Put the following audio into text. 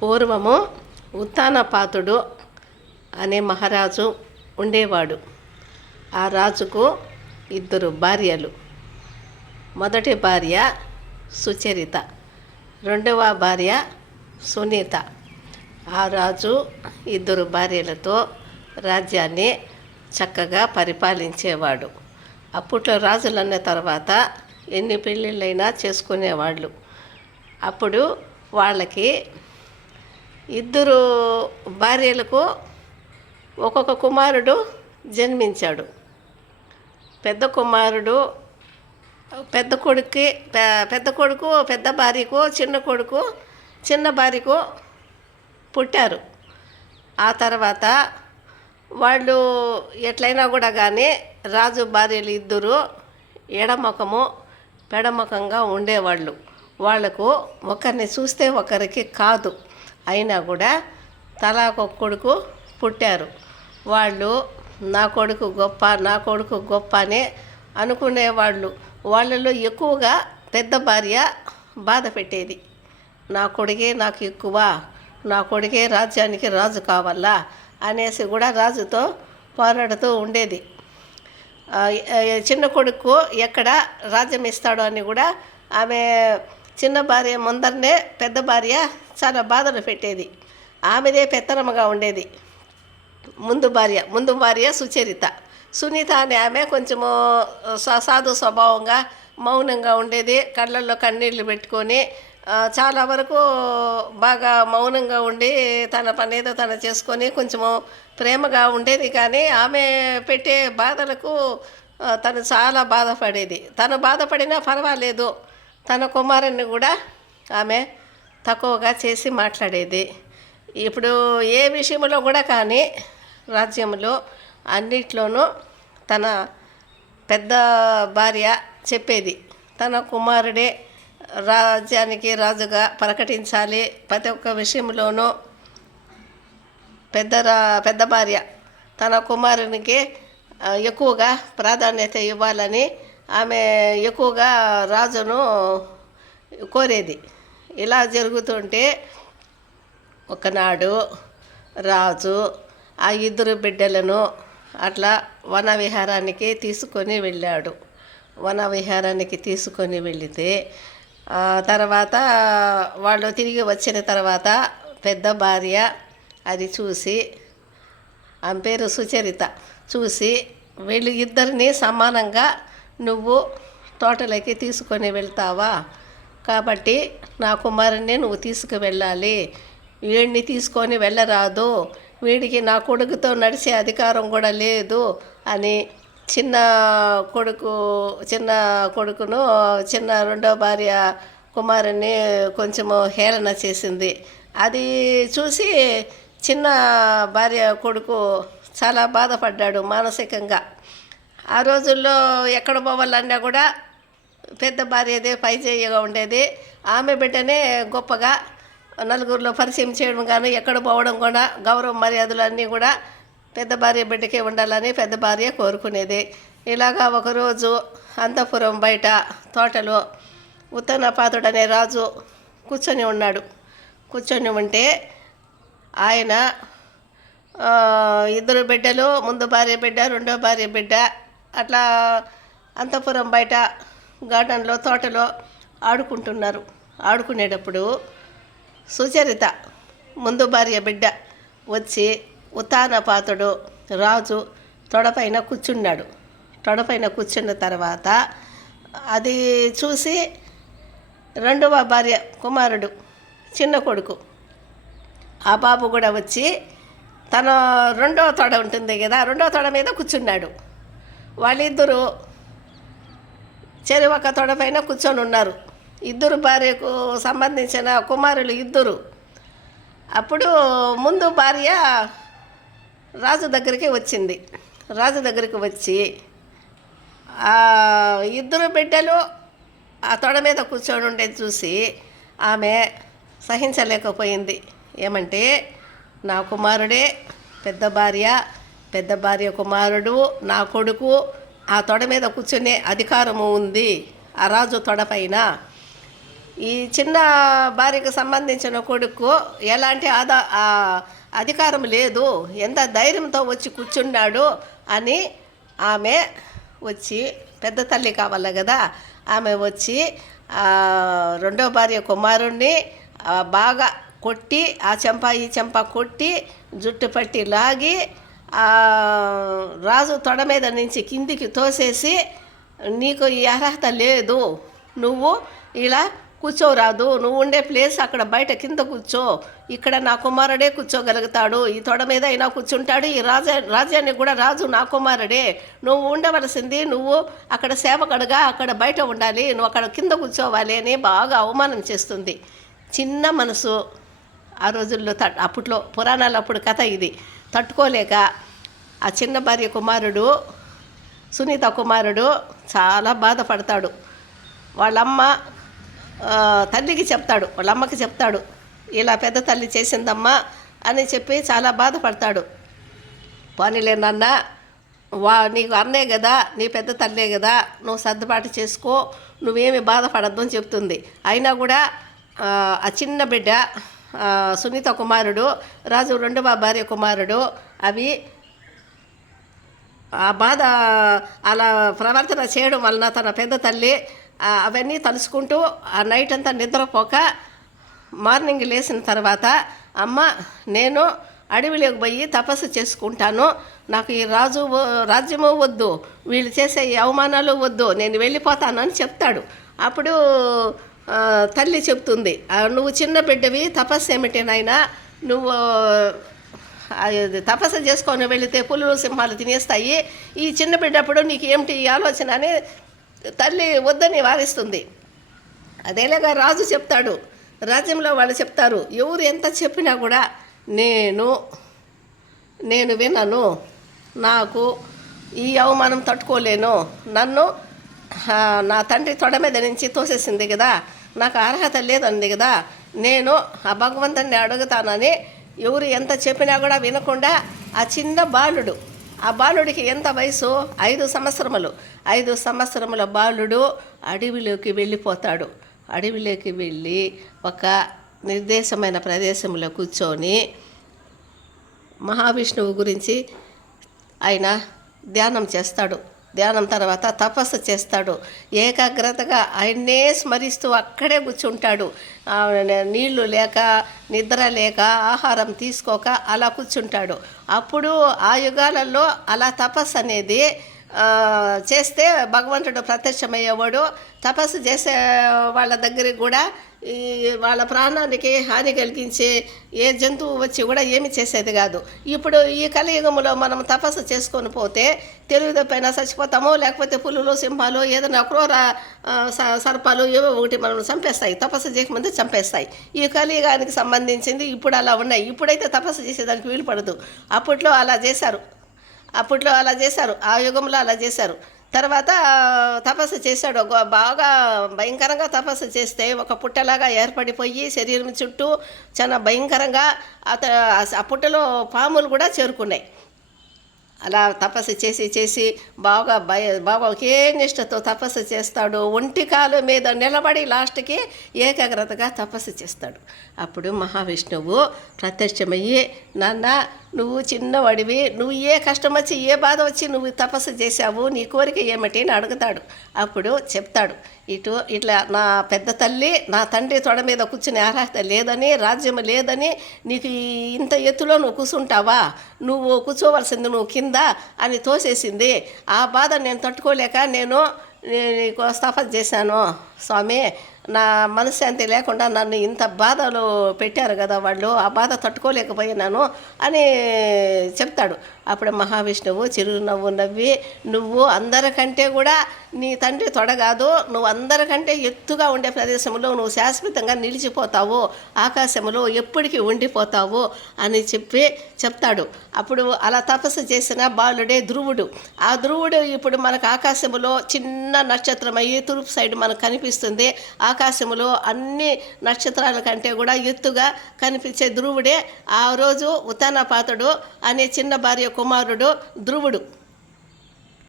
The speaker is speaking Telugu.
పూర్వము ఉత్తానపాతుడు అనే మహారాజు ఉండేవాడు. ఆ రాజుకు ఇద్దరు భార్యలు. మొదటి భార్య సుచరిత, రెండవ భార్య సునీత. ఆ రాజు ఇద్దరు భార్యలతో రాజ్యాన్ని చక్కగా పరిపాలించేవాడు. అప్పట్లో రాజులన్న తర్వాత ఎన్ని పెళ్ళిళ్ళైనా చేసుకునేవాళ్ళు. అప్పుడు వాళ్ళకి ఇద్దరు భార్యలకు ఒక్కొక్క కుమారుడు జన్మించాడు. పెద్ద కుమారుడు పెద్ద కొడుకు పెద్ద భార్యకు, చిన్న భార్యకు పుట్టారు. ఆ తర్వాత వాళ్ళు ఎట్లయినా కూడా కానీ రాజు భార్యలు ఇద్దరు ఎడముఖము పెడముఖంగా ఉండేవాళ్ళు. వాళ్లకు ఒకరిని చూస్తే ఒకరికి కాదు. అయినా కూడా తలాకొక కొడుకు పుట్టారు. వాళ్ళు నా కొడుకు గొప్ప అని అనుకునేవాళ్ళు. వాళ్ళలో ఎక్కువగా పెద్ద భార్య బాధ పెట్టేది. నా కొడుకే నాకు ఎక్కువ, నా కొడుకే రాజ్యానికి రాజు కావాలా అనేసి కూడా రాజుతో పోరాడుతూ ఉండేది. చిన్న కొడుకు ఎక్కడ రాజ్యం ఇస్తాడో అని కూడా ఆమె చిన్న భార్య ముందరనే పెద్ద భార్య చాలా బాధలు పెట్టేది. ఆమెదే పెత్తనముగా ఉండేది. ముందు భార్య సుచరిత. సునీత అనే ఆమె కొంచెము సాధు స్వభావంగా మౌనంగా ఉండేది. కళ్ళల్లో కన్నీళ్లు పెట్టుకొని చాలా వరకు బాగా మౌనంగా ఉండి తన పనేదో తను చేసుకొని కొంచెము ప్రేమగా ఉండేది. కానీ ఆమె పెట్టే బాధలకు తను చాలా బాధపడేది. తను బాధపడినా పర్వాలేదు, తన కుమారుని కూడా ఆమె తక్కువగా చేసి మాట్లాడేది. ఇప్పుడు ఏ విషయంలో కూడా కానీ రాజ్యంలో అన్నిట్లోనూ తన పెద్ద భార్య చెప్పేది, తన కుమారుడే రాజ్యానికి రాజుగా ప్రకటించాలి. ప్రతి ఒక్క విషయంలోనూ పెద్ద భార్య తన కుమారునికి ఎక్కువగా ప్రాధాన్యత ఇవ్వాలని ఆమె ఎక్కువగా రాజును కోరేది. ఇలా జరుగుతుంటే ఒకనాడు రాజు ఆ ఇద్దరు బిడ్డలను అట్లా వనవిహారానికి తీసుకొని వెళ్ళాడు. వనవిహారానికి తీసుకొని వెళితే తర్వాత వాళ్ళు తిరిగి వచ్చిన తర్వాత పెద్ద భార్య అది చూసి, ఆమె పేరు సుచరిత, చూసి వీళ్ళు ఇద్దరిని సమానంగా నువ్వు తోటలోకి తీసుకొని వెళ్తావా, కాబట్టి నా కుమారుని నువ్వు తీసుకువెళ్ళాలి, వీడిని తీసుకొని వెళ్ళరాదు, వీడికి నా కొడుకుతో నడిచే అధికారం కూడా లేదు అని చిన్న కొడుకును రెండో భార్య కుమారుని కొంచెము హేళన చేసింది. అది చూసి చిన్న భార్య కొడుకు చాలా బాధపడ్డాడు మానసికంగా. ఆ రోజుల్లో ఎక్కడ పోవాలన్నా కూడా పెద్ద భార్యదే పైచేయిగా ఉండేది. ఆమె బిడ్డనే గొప్పగా నలుగురిలో పరిచయం చేయడం కానీ ఎక్కడ పోవడం కూడా గౌరవ మర్యాదలు అన్నీ కూడా పెద్ద భార్య బిడ్డకే ఉండాలని పెద్ద భార్య కోరుకునేది. ఇలాగా ఒకరోజు అంతఃపురం బయట తోటలో ఉత్తనపాతుడు అనే రాజు కూర్చొని ఉన్నాడు. కూర్చొని ఉంటే ఆయన ఇద్దరు బిడ్డలు, ముందు భార్య బిడ్డ, రెండో భార్య బిడ్డ అట్లా అంతఃపురం బయట గార్డెన్లో తోటలో ఆడుకుంటున్నారు. ఆడుకునేటప్పుడు సుచరిత ముందు భార్య బిడ్డ వచ్చి ఉత్తానపాతుడు రాజు తొడపైన కూర్చున్నాడు. తొడపైన కూర్చున్న తర్వాత అది చూసి రెండవ భార్య కుమారుడు చిన్న కొడుకు ఆ బాబు కూడా వచ్చి తన రెండో తొడ ఉంటుంది కదా, రెండో తొడ మీద కూర్చున్నాడు. వాళ్ళిద్దరూ ఒక తొడ పైన కూర్చొని ఉన్నారు. ఇద్దరు భార్యకు సంబంధించిన కుమారులు ఇద్దరు. అప్పుడు ముందు భార్య రాజు దగ్గరికి వచ్చింది. రాజు దగ్గరికి వచ్చి ఇద్దరు బిడ్డలు ఆ తొడ మీద కూర్చొని ఉండేది చూసి ఆమె సహించలేకపోయింది. ఏమంటే నా కుమారుడే పెద్ద భార్య కుమారుడు నా కొడుకు ఆ తొడ మీద కూర్చునే అధికారము ఉంది ఆ రాజు తొడపైన. ఈ చిన్న భార్యకు సంబంధించిన కొడుకు ఎలాంటి అధికారం లేదు, ఎంత ధైర్యంతో వచ్చి కూర్చున్నాడు అని ఆమె వచ్చి, పెద్ద తల్లి కావాలి కదా, ఆమె వచ్చి రెండో భార్య కుమారుణ్ణి బాగా కొట్టి, ఆ చెంప ఈ చెంప కొట్టి జుట్టు పట్టి లాగి రాజు తొడ మీద నుంచి కిందికి తోసేసి, నీకు ఈ అర్హత లేదు, నువ్వు ఇలా కూర్చోరాదు, నువ్వు ఉండే ప్లేస్ అక్కడ బయట కింద కూర్చో, ఇక్కడ నా కుమారుడే కూర్చోగలుగుతాడు, ఈ తొడ మీద అయినా కూర్చుంటాడు, ఈ రాజ్యానికి కూడా రాజు నా కుమారుడే, నువ్వు ఉండవలసింది నువ్వు అక్కడ సేవకుడుగా అక్కడ బయట ఉండాలి, నువ్వు అక్కడ కింద కూర్చోవాలి అని బాగా అవమానం చేస్తుంది. చిన్న మనసు ఆ రోజుల్లో, అప్పట్లో పురాణాలు అప్పుడు కథ ఇది, తట్టుకోలేక ఆ చిన్న భార్య కుమారుడు సునీత కుమారుడు చాలా బాధపడతాడు. వాళ్ళమ్మ తల్లికి చెప్తాడు, వాళ్ళ అమ్మకి చెప్తాడు, ఇలా పెద్ద తల్లి చేసిందమ్మా అని చెప్పి చాలా బాధపడతాడు. పోనీలే నాన్న, నీకు అన్నే కదా, నీ పెద్ద తల్లే కదా, నువ్వు సర్దుబాటు చేసుకో, నువ్వేమి బాధపడద్దు అని చెప్తుంది. అయినా కూడా ఆ చిన్న బిడ్డ సునీత కుమారుడు, రాజు రెండవ భార్య కుమారుడు, అవి ఆ బాధ అలా ప్రవర్తన చేయడం వలన తన పెద్ద తల్లి అవన్నీ తలుచుకుంటూ ఆ నైట్ అంతా నిద్రపోక మార్నింగ్ లేచిన తర్వాత, అమ్మ నేను అడవిలోకి పోయి తపస్సు చేసుకుంటాను, నాకు ఈ రాజ్యము వద్దు, వీళ్ళు చేసే ఈ అవమానాలు వద్దు, నేను వెళ్ళిపోతాను అని చెప్తాడు. అప్పుడు తల్లి చెప్తుంది, నువ్వు చిన్న బిడ్డవి, తపస్సు ఏమిటి నాయనా, నువ్వు తపస్సు చేసుకొని వెళితే పులులు సింహాలు తినేస్తాయి, ఈ చిన్న బిడ్డప్పుడు నీకు ఏమిటి ఈ ఆలోచన అని తల్లి వద్దని వారిస్తుంది. అదేలాగా రాజు చెప్తాడు, రాజ్యంలో వాళ్ళు చెప్తారు, ఎవరు ఎంత చెప్పినా కూడా నేను వినను, నాకు ఈ అవమానం తట్టుకోలేను, నన్ను నా తండ్రి తొడ మీద నుంచి తోసేసింది కదా, నాకు అర్హత లేదంది కదా, నేను ఆ భగవంతుని అడుగుతానని ఎవరు ఎంత చెప్పినా కూడా వినకుండా ఆ చిన్న బాలుడు, ఆ బాలుడికి ఎంత వయసు, 5 సంవత్సరములు, 5 సంవత్సరముల బాలుడు అడవిలోకి వెళ్ళిపోతాడు. అడవిలోకి వెళ్ళి ఒక నిర్దేశమైన ప్రదేశంలో కూర్చొని మహావిష్ణువు గురించి ఆయన ధ్యానం చేస్తాడు. ధ్యానం తర్వాత తపస్సు చేస్తాడు. ఏకాగ్రతగా ఆయన్నే స్మరిస్తూ అక్కడే కూర్చుంటాడు. నీళ్లు లేక, నిద్ర లేక, ఆహారం తీసుకోక అలా కూర్చుంటాడు. అప్పుడు ఆ యుగాలలో అలా తపస్సు అనేది చేస్తే భగవంతుడు ప్రత్యక్షమయ్యేవాడు. తపస్సు చేసే వాళ్ళ దగ్గరికి కూడా వాళ్ళ ప్రాణానికి హాని కలిగించే ఏ జంతువు వచ్చి కూడా ఏమి చేసేది కాదు. ఇప్పుడు ఈ కలియుగంలో మనం తపస్సు చేసుకొని పోతే తెలివితప్పైనా చచ్చిపోతాము, లేకపోతే పులులు సింహాలు ఏదైనా క్రూర సర్పాలు ఏవో ఒకటి మనం చంపేస్తాయి, తపస్సు చేయకముందే చంపేస్తాయి. ఈ కలియుగానికి సంబంధించింది ఇప్పుడు అలా ఉన్నాయి. ఇప్పుడైతే తపస్సు చేసేదానికి వీలు పడదు. అప్పట్లో అలా చేశారు, ఆ యుగంలో అలా చేశారు. తర్వాత తపస్సు చేశాడు, బాగా భయంకరంగా తపస్సు చేస్తే ఒక పుట్టలాగా ఏర్పడిపోయి శరీరం చుట్టూ చాలా భయంకరంగా ఆ పుట్టలో పాములు కూడా చేరుకున్నాయి. అలా తపస్సు చేసి బాగా ఒకే నిష్టతో తపస్సు చేస్తాడు. ఒంటి కాలు మీద నిలబడి లాస్ట్కి ఏకాగ్రతగా తపస్సు చేస్తాడు. అప్పుడు మహావిష్ణువు ప్రత్యక్షమయ్యి, నాన్న నువ్వు చిన్నవాడివి, నువ్వు ఏ కష్టం వచ్చి ఏ బాధ వచ్చి నువ్వు తపస్సు చేశావు, నీ కోరిక ఏమిటి అని అడుగుతాడు. అప్పుడు చెప్తాడు, ఇట్లా నా పెద్ద తల్లి నా తండ్రి తొడ మీద కూర్చునే అర్హత లేదని, రాజ్యం లేదని, నీకు ఇంత ఎత్తులో నువ్వు కూర్చుంటావా, నువ్వు కూర్చోవలసింది నువ్వు కింద అని తోసేసింది. ఆ బాధ నేను తట్టుకోలేక నేను నీకు తపస్సు చేశాను స్వామి, నా మనశ్శాంతి లేకుండా నన్ను ఇంత బాధలు పెట్టారు కదా వాళ్ళు, ఆ బాధ తట్టుకోలేకపోయినాను అని చెప్తాడు. అప్పుడు మహావిష్ణువు చిరునవ్వు నవ్వి, నువ్వు అందరికంటే కూడా నీ తండ్రి తొడ కాదు, నువ్వు అందరికంటే ఎత్తుగా ఉండే ప్రదేశంలో నువ్వు శాశ్వతంగా నిలిచిపోతావు, ఆకాశంలో ఎప్పటికీ ఉండిపోతావు అని చెప్తాడు. అప్పుడు అలా తపస్సు చేసిన బాలుడే ధ్రువుడు. ఆ ధ్రువుడు ఇప్పుడు మనకు ఆకాశంలో చిన్న నక్షత్రమయ్యి తూర్పు సైడ్ మనకు కనిపిస్తుంది. ఆకాశంలో అన్ని నక్షత్రాల కంటే కూడా ఎత్తుగా కనిపించే ధ్రువుడే ఆ రోజు ఉత్తానపాతుడు అనే చిన్న భార్య కుమారుడు ధ్రువుడు.